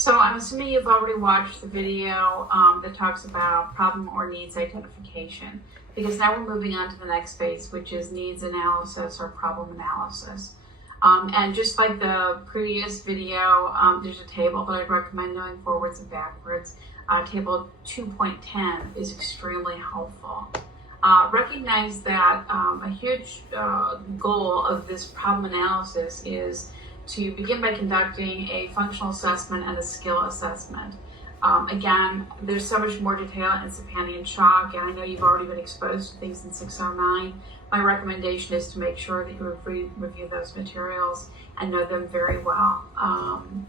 So I'm assuming you've already watched the video that talks about problem or needs identification, because now we're moving on to the next phase, which is needs analysis or problem analysis. And just like the previous video, there's a table that I'd recommend knowing forwards and backwards. Table 2.10 is extremely helpful. Recognize that a huge goal of this problem analysis is to begin by conducting a functional assessment and a skill assessment. Again, there's so much more detail in SPCE and Chalk, and I know you've already been exposed to things in 609. My recommendation is to make sure that you review those materials and know them very well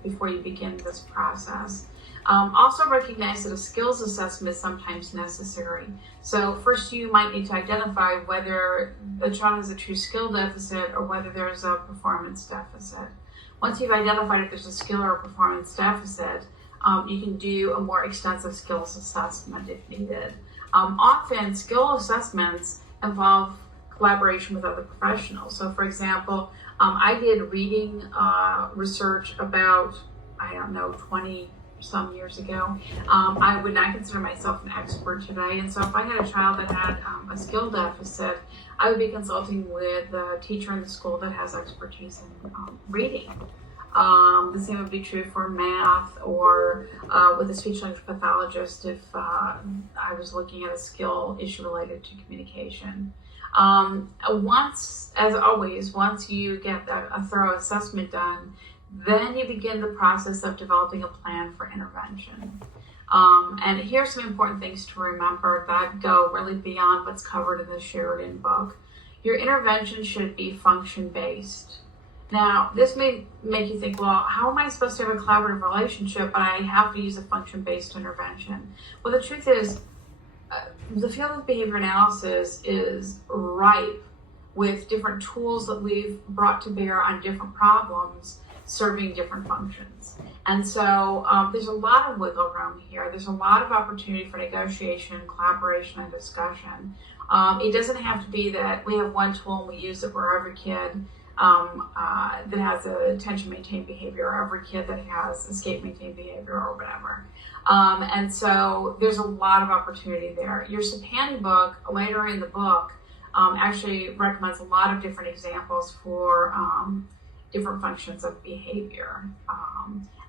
before you begin this process. Also recognize that a skills assessment is sometimes necessary. So first you might need to identify whether the child has a true skill deficit or whether there's a performance deficit. Once you've identified if there's a skill or a performance deficit, you can do a more extensive skills assessment if needed. Often skill assessments involve collaboration with other professionals. So for example, I did reading research about, 20 some years ago. I would not consider myself an expert today, and so if I had a child that had a skill deficit, I would be consulting with the teacher in the school that has expertise in reading. The same would be true for math or with a speech language pathologist if I was looking at a skill issue related to communication. Once you get a thorough assessment done, then you begin the process of developing a plan for intervention. And here's some important things to remember that go really beyond what's covered in the Sheridan book. Your intervention should be function-based. Now, this may make you think, well, how am I supposed to have a collaborative relationship, but I have to use a function-based intervention? Well, the truth is, the field of behavior analysis is ripe with different tools that we've brought to bear on different problems serving different functions. And so there's a lot of wiggle room here. There's a lot of opportunity for negotiation, collaboration, and discussion. It doesn't have to be that we have one tool and we use it for every kid that has a attention-maintained behavior, or every kid that has escape-maintained behavior, or whatever. And so there's a lot of opportunity there. Your SPCE book, later in the book, actually recommends a lot of different examples for different functions of behavior.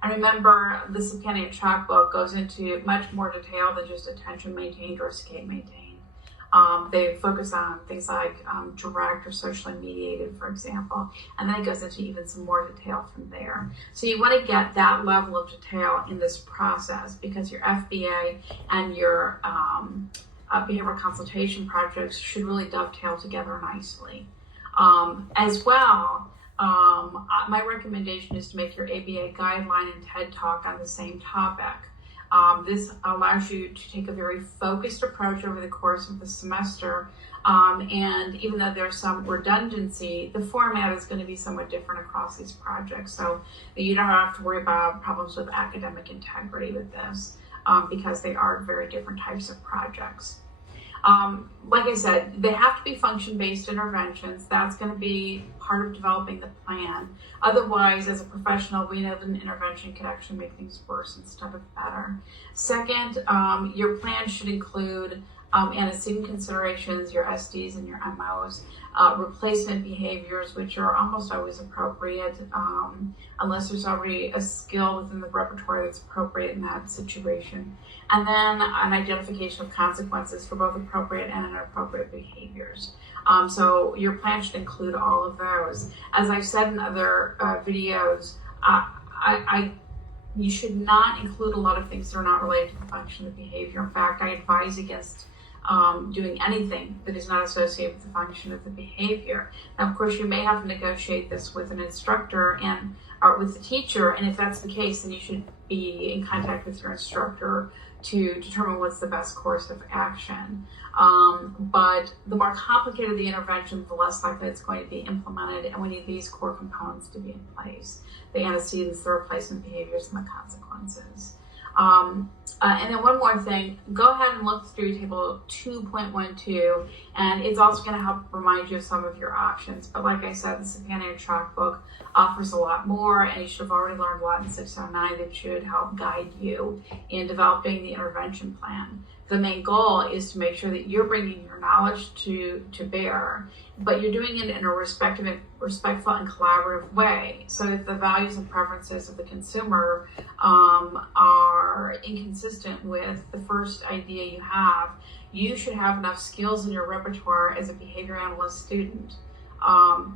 And remember, the SPCE and Chalk book goes into much more detail than just attention-maintained or escape-maintained. They focus on things like direct or socially mediated, for example, and then it goes into even some more detail from there. So you want to get that level of detail in this process because your FBA and your behavioral consultation projects should really dovetail together nicely. As well, my recommendation is to make your ABA guideline and TED Talk on the same topic. This allows you to take a very focused approach over the course of the semester, and even though there's some redundancy, the format is going to be somewhat different across these projects, so you don't have to worry about problems with academic integrity with this, because they are very different types of projects. Like I said, they have to be function-based interventions. That's going to be part of developing the plan. Otherwise, as a professional, we know that an intervention could actually make things worse instead of better. Second, your plan should include antecedent considerations, your SDs and your MOs, replacement behaviors, which are almost always appropriate, unless there's already a skill within the repertoire that's appropriate in that situation. And then an identification of consequences for both appropriate and inappropriate behaviors. So your plan should include all of those. As I've said in other videos, you should not include a lot of things that are not related to the function of behavior. In fact, I advise against doing anything that is not associated with the function of the behavior. Now, of course, you may have to negotiate this with an instructor or with the teacher, and if that's the case, then you should be in contact with your instructor to determine what's the best course of action. But the more complicated the intervention, the less likely it's going to be implemented, and we need these core components to be in place: the antecedents, the replacement behaviors, and the consequences. And then one more thing, go ahead and look through table 2.12, and it's also going to help remind you of some of your options. But like I said, the Companion Chalk book offers a lot more, and you should have already learned a lot in 609 that should help guide you in developing the intervention plan. The main goal is to make sure that you're bringing your knowledge to bear, but you're doing it in a respectful and collaborative way. So if the values and preferences of the consumer are inconsistent with the first idea you have, you should have enough skills in your repertoire as a behavior analyst student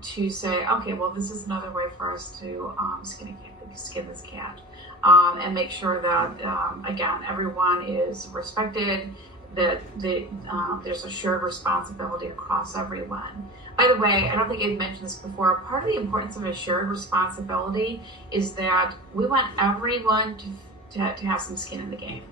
to say, okay, well, this is another way for us to skin this cat. And make sure that, again, everyone is respected, that there's a shared responsibility across everyone. By the way, I don't think I've mentioned this before, part of the importance of a shared responsibility is that we want everyone to have some skin in the game.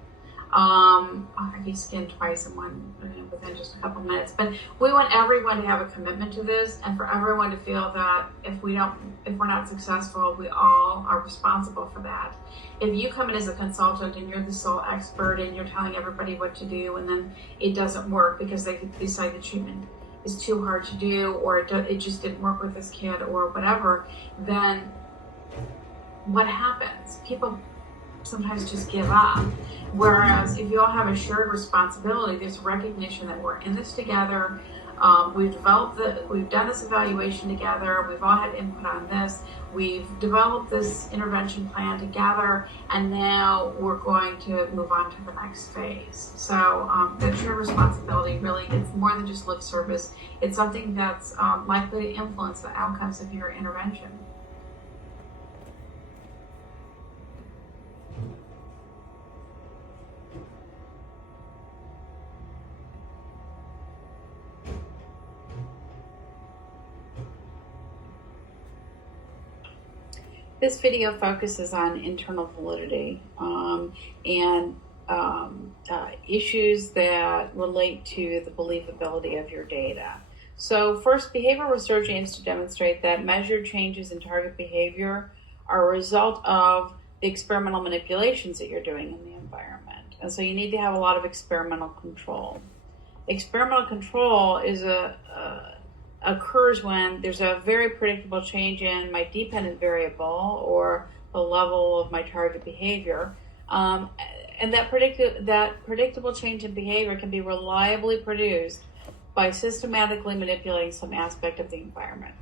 I've used skin twice in one within just a couple minutes, but we want everyone to have a commitment to this, and for everyone to feel that if we're not successful, we all are responsible for that. If you come in as a consultant and you're the sole expert and you're telling everybody what to do, and then it doesn't work because they decide the treatment is too hard to do, or it just didn't work with this kid, or whatever, then what happens? People sometimes just give up. Whereas if you all have a shared responsibility, there's recognition that we're in this together. We've done this evaluation together. We've all had input on this. We've developed this intervention plan together, and now we're going to move on to the next phase. So that shared responsibility really, it's more than just lip service. It's something that's likely to influence the outcomes of your intervention. This video focuses on internal validity and issues that relate to the believability of your data. So first, behavioral research aims to demonstrate that measured changes in target behavior are a result of the experimental manipulations that you're doing in the environment. And so you need to have a lot of experimental control. Experimental control is occurs when there's a very predictable change in my dependent variable or the level of my target behavior. And that predictable change in behavior can be reliably produced by systematically manipulating some aspect of the environment.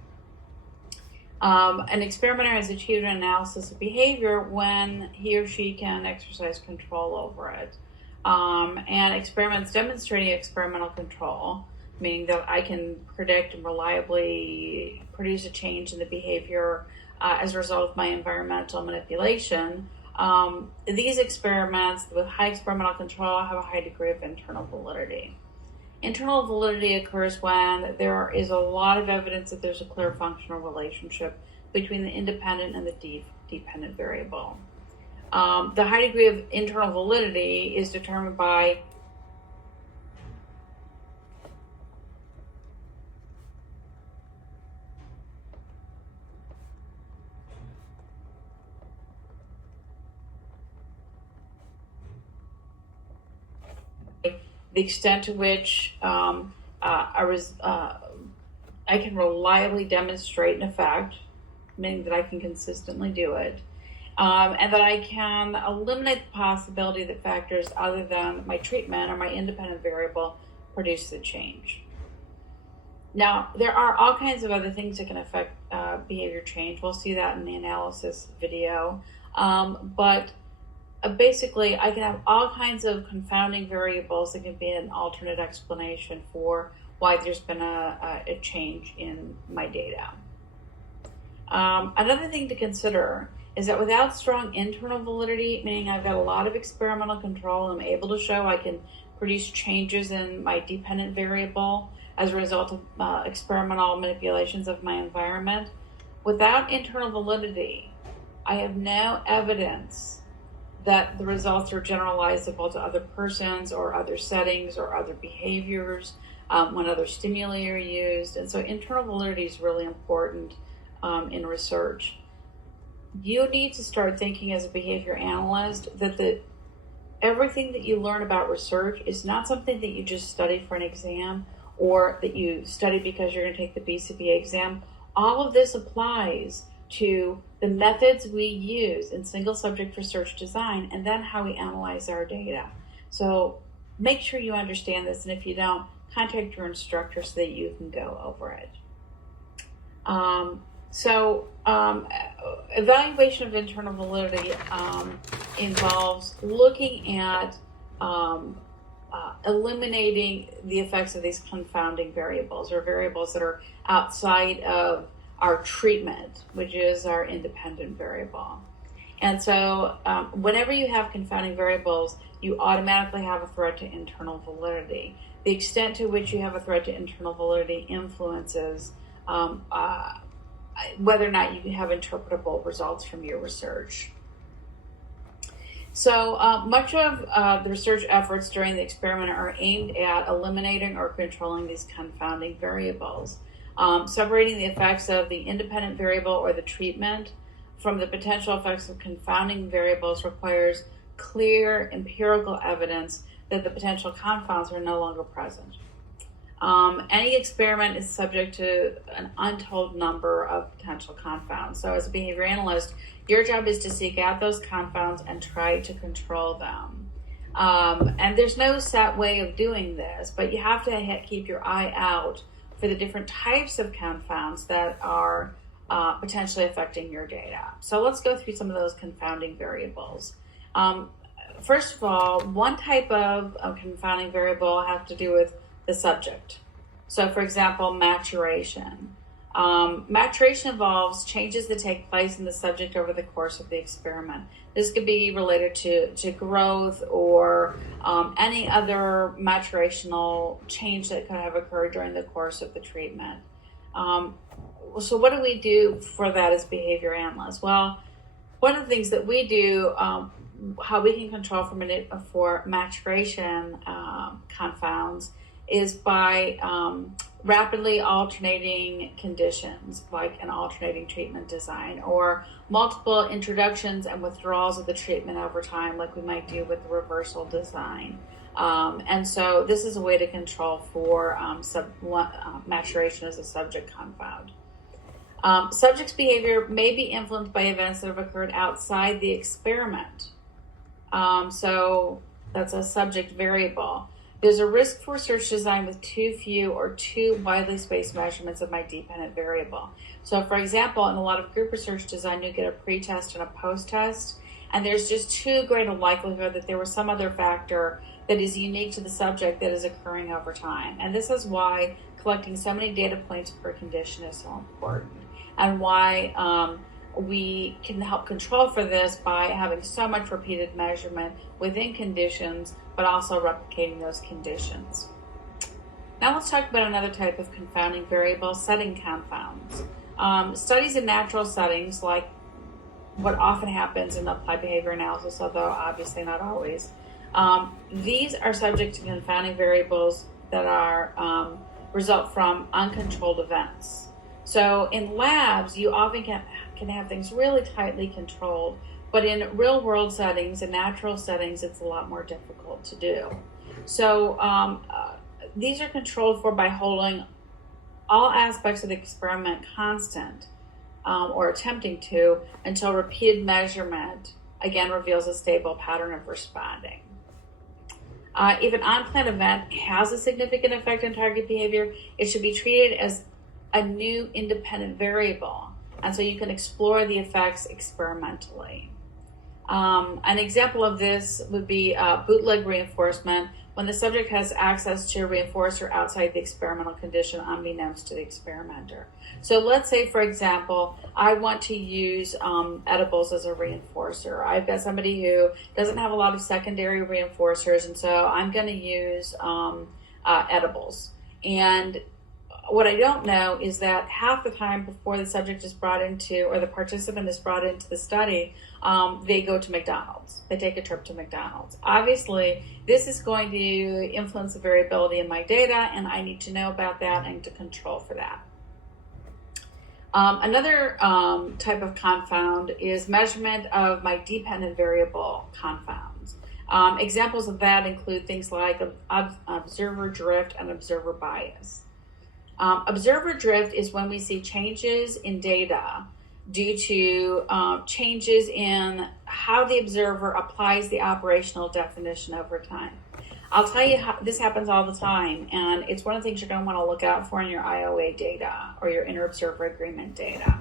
An experimenter has achieved an analysis of behavior when he or she can exercise control over it. And experiments demonstrating experimental control, meaning that I can predict and reliably produce a change in the behavior as a result of my environmental manipulation. These experiments with high experimental control have a high degree of internal validity. Internal validity occurs when there is a lot of evidence that there's a clear functional relationship between the independent and the dependent variable. The high degree of internal validity is determined by the extent to which I can reliably demonstrate an effect, meaning that I can consistently do it, and that I can eliminate the possibility that factors other than my treatment or my independent variable produce the change. Now, there are all kinds of other things that can affect behavior change. We'll see that in the analysis video, but basically, I can have all kinds of confounding variables that can be an alternate explanation for why there's been a change in my data. Another thing to consider is that without strong internal validity, meaning I've got a lot of experimental control and I'm able to show I can produce changes in my dependent variable as a result of experimental manipulations of my environment, without internal validity, I have no evidence that the results are generalizable to other persons or other settings or other behaviors when other stimuli are used. And so internal validity is really important in research. You need to start thinking as a behavior analyst that the everything that you learn about research is not something that you just study for an exam or that you study because you're going to take the BCBA exam. All of this applies to the methods we use in single subject research design and then how we analyze our data. So make sure you understand this, and if you don't, contact your instructor so that you can go over it. Evaluation of internal validity involves looking at eliminating the effects of these confounding variables, or variables that are outside of our treatment, which is our independent variable. And so whenever you have confounding variables, you automatically have a threat to internal validity. The extent to which you have a threat to internal validity influences whether or not you have interpretable results from your research. So much of the research efforts during the experiment are aimed at eliminating or controlling these confounding variables. Separating the effects of the independent variable or the treatment from the potential effects of confounding variables requires clear empirical evidence that the potential confounds are no longer present. Any experiment is subject to an untold number of potential confounds. So as a behavior analyst, your job is to seek out those confounds and try to control them. And there's no set way of doing this, but you have to keep your eye out for the different types of confounds that are potentially affecting your data. So let's go through some of those confounding variables. First of all, one type of confounding variable has to do with the subject. So for example, maturation. Maturation involves changes that take place in the subject over the course of the experiment. This could be related to growth or any other maturational change that could have occurred during the course of the treatment. So what do we do for that as behavior analysts? Well, one of the things that we do, how we can control for maturation confounds, is by rapidly alternating conditions, like an alternating treatment design, or multiple introductions and withdrawals of the treatment over time, like we might do with the reversal design. And so this is a way to control for maturation as a subject confound. Subject's behavior may be influenced by events that have occurred outside the experiment. So that's a subject variable. There's a risk for research design with too few or too widely spaced measurements of my dependent variable. So for example, in a lot of group research design, you get a pre-test and a post-test, and there's just too great a likelihood that there was some other factor that is unique to the subject that is occurring over time. And this is why collecting so many data points per condition is so important, and why we can help control for this by having so much repeated measurement within conditions, but also replicating those conditions. Now let's talk about another type of confounding variable, setting confounds. Studies in natural settings, like what often happens in applied behavior analysis, although obviously not always, these are subject to confounding variables that are result from uncontrolled events. So in labs, you often can have things really tightly controlled, but in real world settings and natural settings, it's a lot more difficult to do. So these are controlled for by holding all aspects of the experiment constant, or attempting to, until repeated measurement again reveals a stable pattern of responding. If an unplanned event has a significant effect on target behavior, it should be treated as a new independent variable, and so you can explore the effects experimentally. An example of this would be bootleg reinforcement, when the subject has access to a reinforcer outside the experimental condition unbeknownst to the experimenter. So let's say, for example, I want to use edibles as a reinforcer. I've got somebody who doesn't have a lot of secondary reinforcers, and so I'm going to use edibles. And what I don't know is that half the time before the subject is brought into, or the participant is brought into the study, they go to McDonald's. They take a trip to McDonald's. Obviously, this is going to influence the variability in my data, and I need to know about that and to control for that. Another type of confound is measurement of my dependent variable confounds. Examples of that include things like observer drift and observer bias. Observer drift is when we see changes in data due to changes in how the observer applies the operational definition over time. I'll tell you how this happens all the time, and it's one of the things you're going to want to look out for in your IOA data or your inter-observer agreement data.